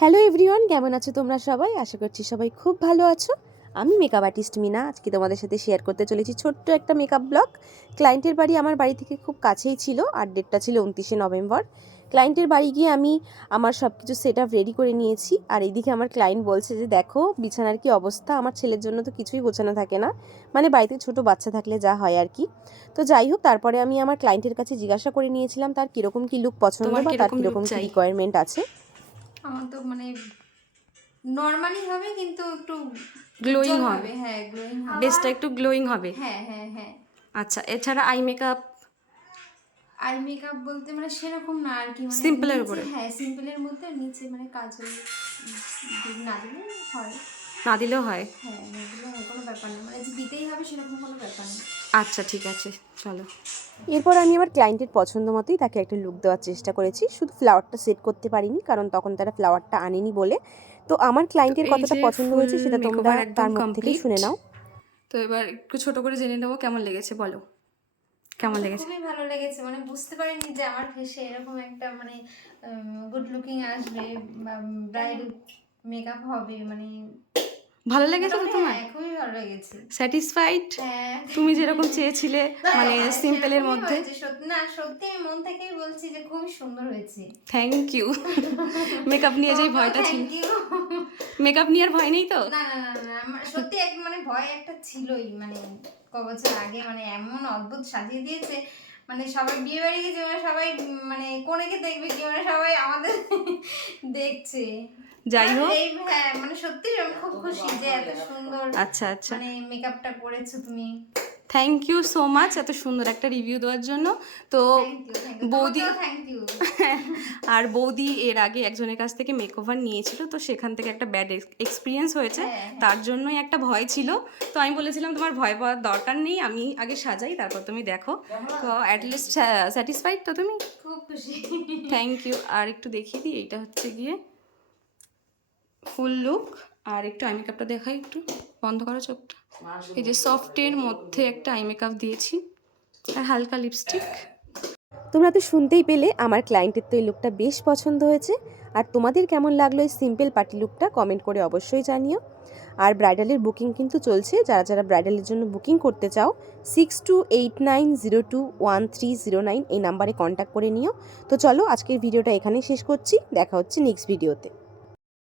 Hello everyone, কেমন আছো তোমরা সবাই? আশা করছি সবাই খুব ভালো আছো। আমি মেকআপ আর্টিস্ট মিনা। আজকে তোমাদের সাথে শেয়ার করতে চলেছি ছোট্ট একটা মেকআপ ব্লগ। ক্লায়েন্টের বাড়ি আমার বাড়ি থেকে খুব কাছেই ছিল, আর ডেটটা ছিল 29শে নভেম্বর। ক্লায়েন্টের বাড়ি গিয়ে আমি আমার সব কিছু সেট আপ রেডি করে নিয়েছি। আর এইদিকে আমার ক্লায়েন্ট বলছে যে দেখো বিছানার কি অবস্থা। আমার ছেলের জন্য তো কিছুই গোছানো থাকে না, মানে বাড়িতে ছোট বাচ্চা থাকলে যা হয় আর কি। তো যাই হোক, তারপরে আমি আমার ক্লায়েন্টের কাছে জিজ্ঞাসা করে নিয়েছিলাম তার কীরকম কী লুক পছন্দ বা তার কীরকম কী রিকোয়ারমেন্ট আছে। আমার তো মানে নরমালি হবে, কিন্তু একটু গ্লোয়িং হবে। হ্যাঁ, গ্লোয়িং হবে, বেসটা একটু গ্লোয়িং হবে। হ্যাঁ হ্যাঁ হ্যাঁ। আচ্ছা, এছাড়া আই মেকআপ বলতে মানে সেরকম না আর কি, মানে সিম্পলের নিচে, উপরে? হ্যাঁ সিম্পলের মধ্যে নিচে মানে কাজল না দিলে হয়, না দিলেও হয়। হ্যাঁ না দিলে হয়, কোনো ব্যাপার না, মানে যে দিতেই হবে সেরকম কোনো ব্যাপার নেই। আচ্ছা ঠিক আছে, চলো। এরপর আমি আমার ক্লায়েন্টের পছন্দ মতোই তাকে একটা লুক দেওয়ার চেষ্টা করেছি। শুধু ফ্লাওয়ারটা সেট করতে পারিনি, কারণ তখন তারা ফ্লাওয়ারটা আনেনি বলে। তো আমার ক্লায়েন্টের কতটা পছন্দ হয়েছে সেটা তোমরা তার মুখ থেকেই শুনে নাও। তো এবার একটু ছোট করে জেনে নেবো কেমন লেগেছে, বলো কেমন লেগেছে। খুবই ভালো লেগেছে, মানে বুঝতে পারিনি যে আমার ফেসে এরকম একটা মানে গুড লুকিং আসবে বা ব্রাইড মেকআপ হবে, মানে ভালো লেগেছে তো তোমার? হ্যাঁ খুবই ভালো লেগেছে। স্যাটিসফাইড? হ্যাঁ তুমি যেরকম চেয়েছিলে, মানে সিম্পলের সেরকমই মধ্যে। হয়েছে, সত্যি না, সত্যি আমি মন থেকেই বলছি যে খুবই সুন্দর হয়েছে। Thank you. মেকআপ নিয়ে যেই ভয়টা ছিল, থ্যাংক ইউ। মেকআপ নিয়ে আর ভয় নেই তো? না না না না, আমার সত্যি এক মানে ভয় একটা ছিলই, মানে কবছর আগে মানে এমন অদ্ভুত সাজিয়ে দিয়েছে, মানে সবাই বিয়ে বাড়ি গেছে, মানে সবাই মানে কোনেকে দেখবে কি, মানে সবাই আমাদের দেখছে। যাই হোক, এই হ্যাঁ মানে সত্যি আমি খুব খুশি যে এত সুন্দর আচ্ছা আচ্ছা, মানে মেকআপটা করেছো তুমি। থ্যাংক ইউ সো মাচ এত সুন্দর একটা রিভিউ দেওয়ার জন্য। তো বৌদি থ্যাংক ইউ। আর বৌদি এর আগে একজনের কাছ থেকে মেকওভার নিয়েছিল, তো সেখান থেকে একটা ব্যাড এক্সপিরিয়েন্স হয়েছে, তার জন্যই একটা ভয় ছিল। তো আমি বলেছিলাম তোমার ভয় পাওয়ার দরকার নেই, আমি আগে সাজাই তারপর তুমি দেখো। তো অ্যাটলিস্ট স্যাটিসফাইড তো তুমি? খুব খুশি। Thank you. আর একটু দেখিয়ে দিই, এইটা হচ্ছে গিয়ে ফুল লুক। আর একটু আই মেকআপটা দেখাই, একটু বন্ধ করো চোখটা। এই যে সফটের মধ্যে একটা আই মেকআপ দিয়েছি আর হালকা লিপস্টিক। তোমরা তো শুনতেই পেলে আমার ক্লায়েন্টের তো এই লুকটা বেশ পছন্দ হয়েছে। আর তোমাদের কেমন লাগলো এই সিম্পল পার্টি লুকটা কমেন্ট করে অবশ্যই জানিও। আর ব্রাইডালের বুকিং কিন্তু চলছে, যারা যারা ব্রাইডালের জন্য বুকিং করতে চাও 6289021309 এই নাম্বারে কন্ট্যাক্ট করে নিও। তো চলো আজকের ভিডিওটা এখানেই শেষ করছি, দেখা হচ্ছে নেক্সট ভিডিওতে।